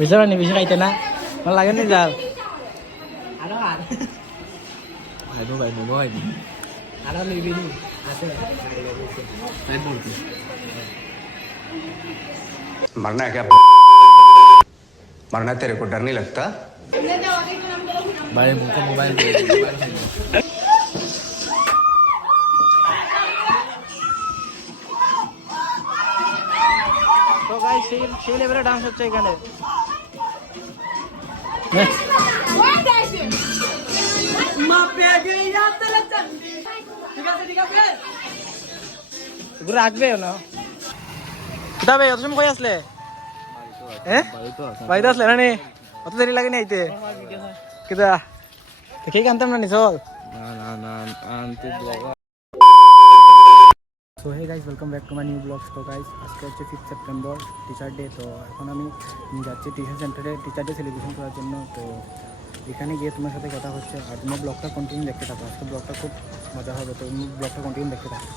বুঝতে পারিনি বেশি খাইতে না আমার লাগে নি যাও मरना है क्या मरना तेरे को डर नहीं लगता भाई मुझको मोबाइल दे তো গাইস সেই লেভেলে ডান্স হচ্ছে এখানে রাখবে না কিতাবে অত সময় কই আসলে হ্যাঁ বাড়িতে আসলে না অত দেরি লাগে নি আইতে কিতা কেক আনতাম না নি চল so hey guys welcome back to my new blogs. তো গাইস আজকে হচ্ছে 5 সেপ্টেম্বর টিচার ডে। তো এখন আমি যাচ্ছি টিউশন সেন্টারে টিচার ডে সেলিব্রেশন করার জন্য। তো এখানে গিয়ে তোমার সাথে কথা হচ্ছে আর তোমার ব্লগটা কন্টিনিউ দেখতে থাকো। আজকে ব্লগটা খুব মজা হবে, তো ব্লগটা কন্টিনিউ দেখতে থাকো।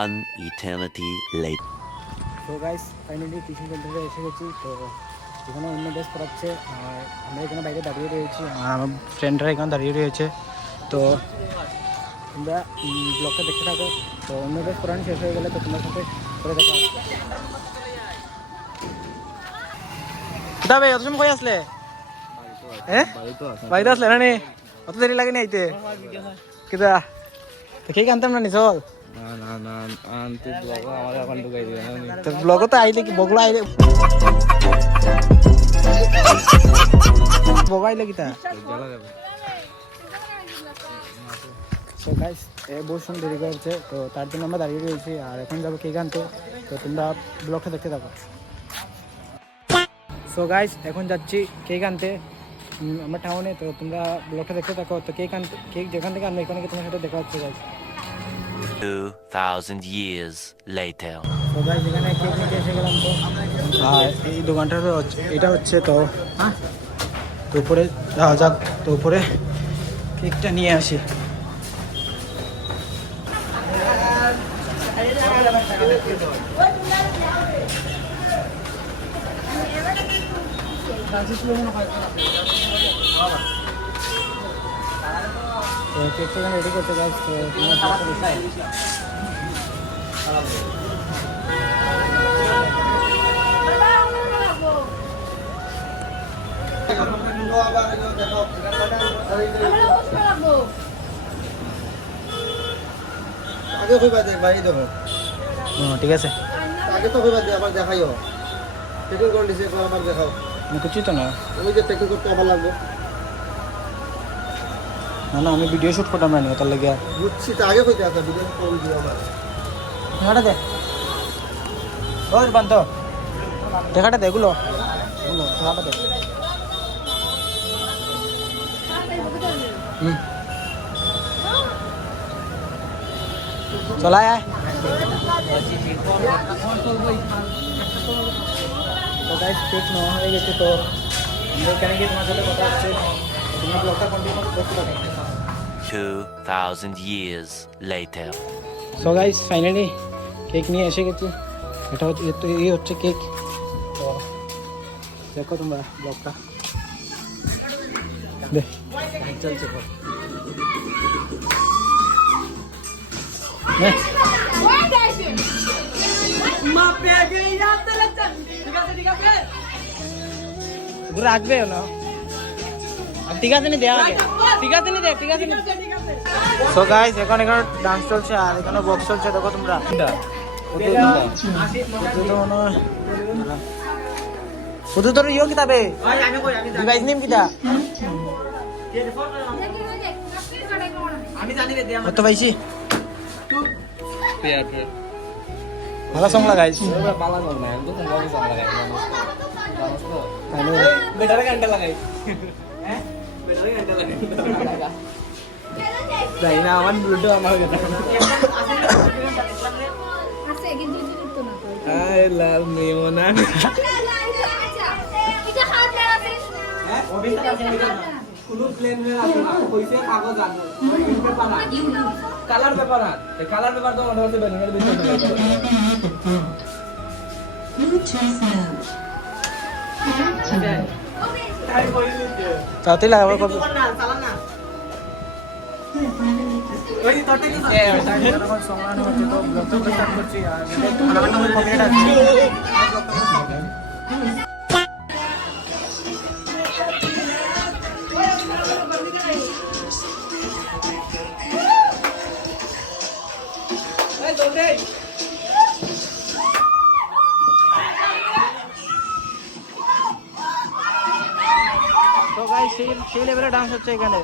One eternity later. তো গাইস ফাইনালি টিউশন সেন্টারে এসে গেছি। তো এখানে অন্য ড্রেস পড়াচ্ছে আর আমরা এখানে বাইরে দাঁড়িয়ে রয়েছি, আমার ফ্রেন্ডরা এখানে দাঁড়িয়ে রয়েছে। তো তোমরা ব্লগটা দেখতে থাকো। তো অন্য ড্রেস পড়ানো শেষ হয়ে গেলে তো তোমার সাথে করে দেখা আসবে। কিতাবে অত সময় কই আসলে হ্যাঁ বাড়িতে আসলে না অত দেরি লাগে নি আইতে কিতা কেক আনতাম না নি চল ব্লগ তো আইলে কি বগলো আইলে বগা আইলে কিতা সো গাইস বহু সময় দেরি করছে, তো তার জন্য আমরা দাঁড়িয়ে রয়েছি আর এখন যাবো কেক আনতে। তো তোমরা ব্লগটা দেখতে থাকো। সো গাইস এখন যাচ্ছি কেক আনতে আমরা টাউনে। তো তোমরা ব্লগটা দেখতে থাকো। তো কেক যেখান থেকে আনবে এখানে তোমার সাথে দেখা হচ্ছে গাইস। 2000 years later. তো গাইস এখানে কেক নিতে এসে গেলাম। তো আর এই দোকানটা এটা হচ্ছে তো তো উপরে যাওয়া যাক। তো উপরে কেকটা নিয়ে আসি। কেকটা রেডি করতে গাইস। তো আগে কইবা দে ভাই দেবো ঠিক আছে আগে তো কইবা দে আবার দেখাইও টেকিং করে দিছে আবার দেখাও আমি কিছু তো না ওই যে টেকিং করতে আবার লাগবে না না আমি ভিডিও শুট করতাম না তার লাগে বুঝছি তো আগে কইতে আছে ভিডিও কল দিও আবার দেখাটা দে ওর বান্ত দেখাটা দে এগুলো দেখাটা দে চলা আয় তো গাইস কেক নেওয়া হয়ে গেছে। তো আমরা এখানে গিয়ে তোমার সাথে কথা হচ্ছে, তোমরা ব্লগটা কন্টিনিউ করতে থাকো। 2000 years later. So guys finally cake নিয়ে এসে গেছি। এটা হচ্ছে এই হচ্ছে কেক। তো দেখো তোমরা ব্লগটা দেখ চলছে রাখবে না ঠিক আছে নি দেওয়া ঠিক আছে নি দেখ ঠিক আছে নি। সো গাইস এখন এখানে ডান্স চলছে আর এখানে বক্স চলছে। দেখো তোমরা শুধু তোর ইয়ে কিতাবে ডিভাইস নেম কিতা কত পাইছি ভালো সং লাগাইছ বেটারে ঘন্টা লাগাই তাই না আমার ব্লুটুথ আমার আই লাভ মি মোনা কোনো প্লেন হয়ে আসে না কইছে কাগজ আনো পেপার না কালার পেপার না এই কালার পেপার তো আমাদের কাছে ব্যানারের ভিতরে Bluetooth mode তাতেই লাগাবো কবে সংগ্রাম হচ্ছে তো ব্লগটা স্টার্ট করছি আর কপিরাইট আছে তো গাইস সেই লেভেলে ডান্স হচ্ছে এখানে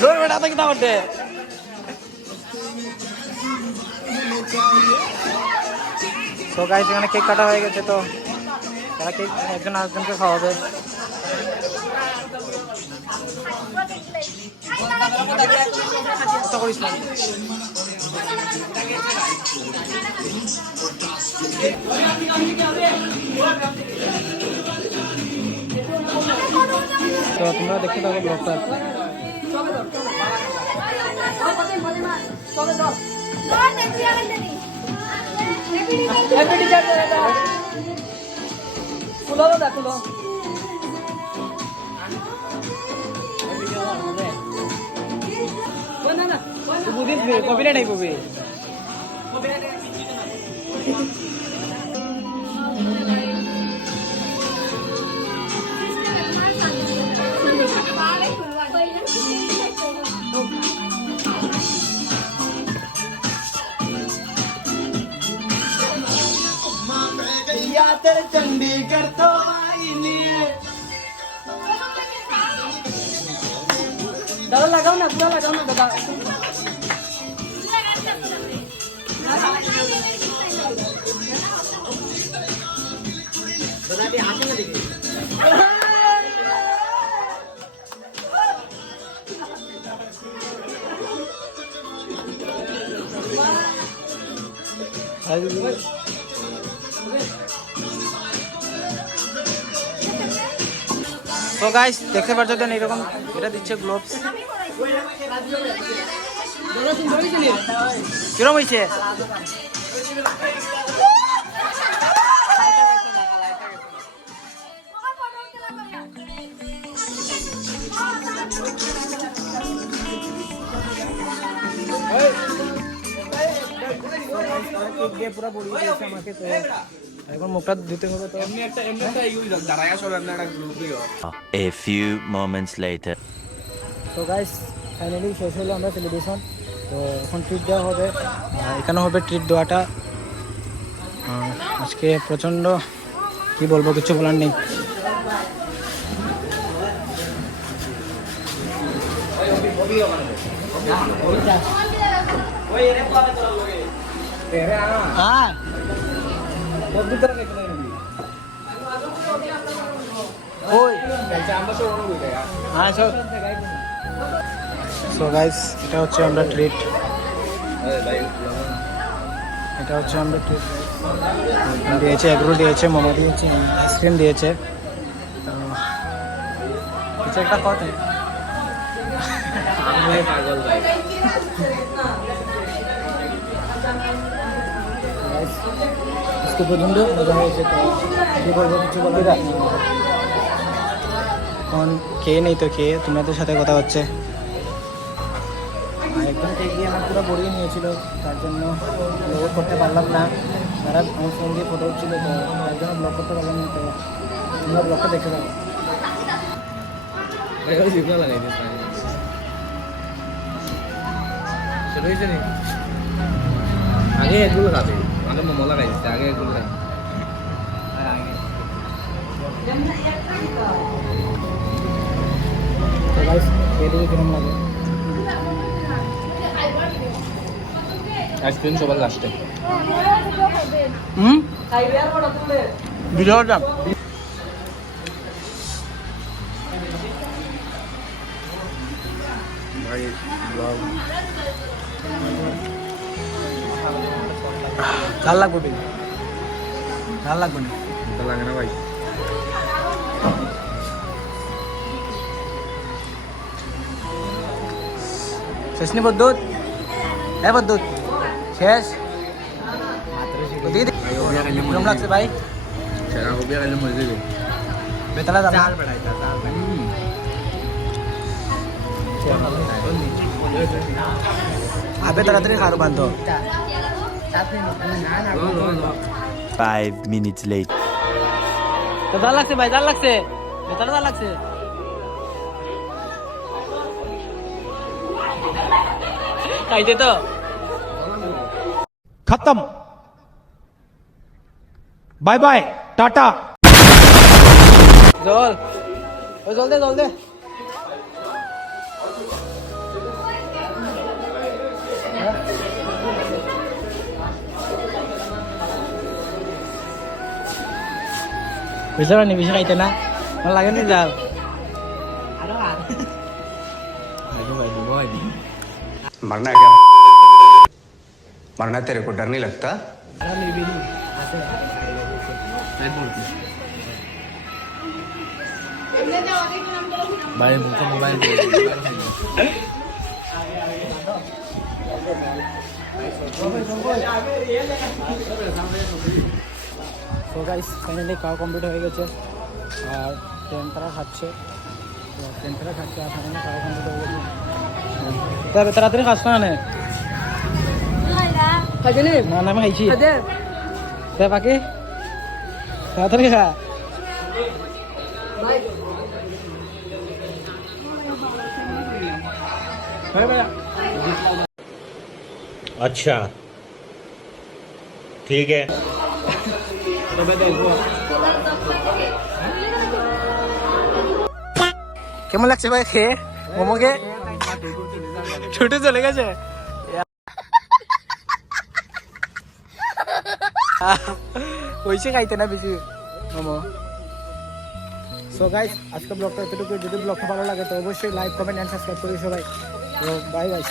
দৌড় বেটা তো কিনা করতে তো গাইস এখানে কেক কাটা হয়ে গেছে তো তারা কেক একজন আরেকজনকে খাওয়াবে কত করিস না তো তোমরা দেখতে থাকো ব্লগটা কপিরাইট নাই কবি चंडीगढ़ तो दादा लगाओ ना पूरा लगाओ ना दादा दादा भी हाथ में देखिए তো গাইস দেখতে পাচ্ছ তো এরকম এটা দিচ্ছে গ্লোভস কিরম হয়েছে পুরা বড়ি দিয়েছে আমাকে তো এখন মুখটা দিতে হবে তো এমনি একটা ইউজ দাঁড়ায়া সব এমনি একটা গ্রুপই A few moments later. তো গাইস ফাইনালি শেষ হলো আমরা সেলিব্রেশন তো এখন ট্রিট দেওয়া হবে এখানে হবে ট্রিট দেওয়াটা আজকে প্রচণ্ড কি বলবো কিছু বলার নেই হ্যাঁ হ্যাঁ সো গাইস এটা হচ্ছে আমরা ট্রিট এটা হচ্ছে আমরা ট্রিট দিয়েছে এগরোল দিয়েছে মোমো দিয়েছে আইসক্রিম দিয়েছে তো কিছু একটা কথা इसको পর্যন্ত মজা হয়েছে তো কি বলবো কিছু বলার এখন খেয়ে নেই তো খেয়ে তোমাদের সাথে কথা হচ্ছে একদম কেক দিয়ে আমার পুরো বড়িয়ে নিয়েছিল তার জন্য ব্লগ করতে পারলাম না তারা আমার ফোন দিয়ে ফটো উঠছিল তো তার জন্য ব্লগ করতে পারলাম না তো তোমরা ব্লগটা দেখতে পাবো আগে এগুলো খাবে আগে মোমো লাগাই দিচ্ছে আগে এগুলো খাই তো গাইস খেয়ে দেখে কিরম লাগে আইসক্রিম সবার লাস্টে। ভিডিওটা ঝাল লাগবে বেশি ঝাল লাগবে না লাগে না ভাই। শেষ নি বদ্যুৎ হ্যাঁ বদ্যুৎ শেষ তো দিয়ে দে কেমন লাগছে ভাই সেরা কবি আর মরে যাবে। বেতলা যাবে আবে তাড়াতাড়ি খাওয়ার বান্ধ 5 minutes later. তো জাল লাগছে ভাই জাল লাগছে বেতলা জাল লাগছে খাইতে তো खत्म बाय बाय टाटा জল ওই জল দে জল দে বেশি পানি বেশি খাইতে না আমার লাগে নি জাল मरना है क्या मरना तेरे को डर नहीं लगता ভাই মুখে মোবাইল তো গাইস ফাইনালি খাওয়া কমপ্লিট হয়ে গেছে আর ট্রেনটারা খাচ্ছে তো ট্রেনটারা খাচ্ছে আর ফাইনালি খাওয়া কমপ্লিট হয়ে গেছে তবে তাড়াতাড়ি খাস না নে না না আমি খাইছি তে বাকি তাড়াতাড়ি খা अच्छा ठीक है কেমন লাগছে ভাই খেয়ে মোমোকে ছুটে চলে গেছে ওইসে খাইতে না বেশি মোমো সো গাইস আজকে ব্লগটা এতটুকু যদি ব্লগটা ভালো লাগে তো অবশ্যই লাইক কমেন্ট এন্ড সাবস্ক্রাইব করি সবাই তো বাই গাইস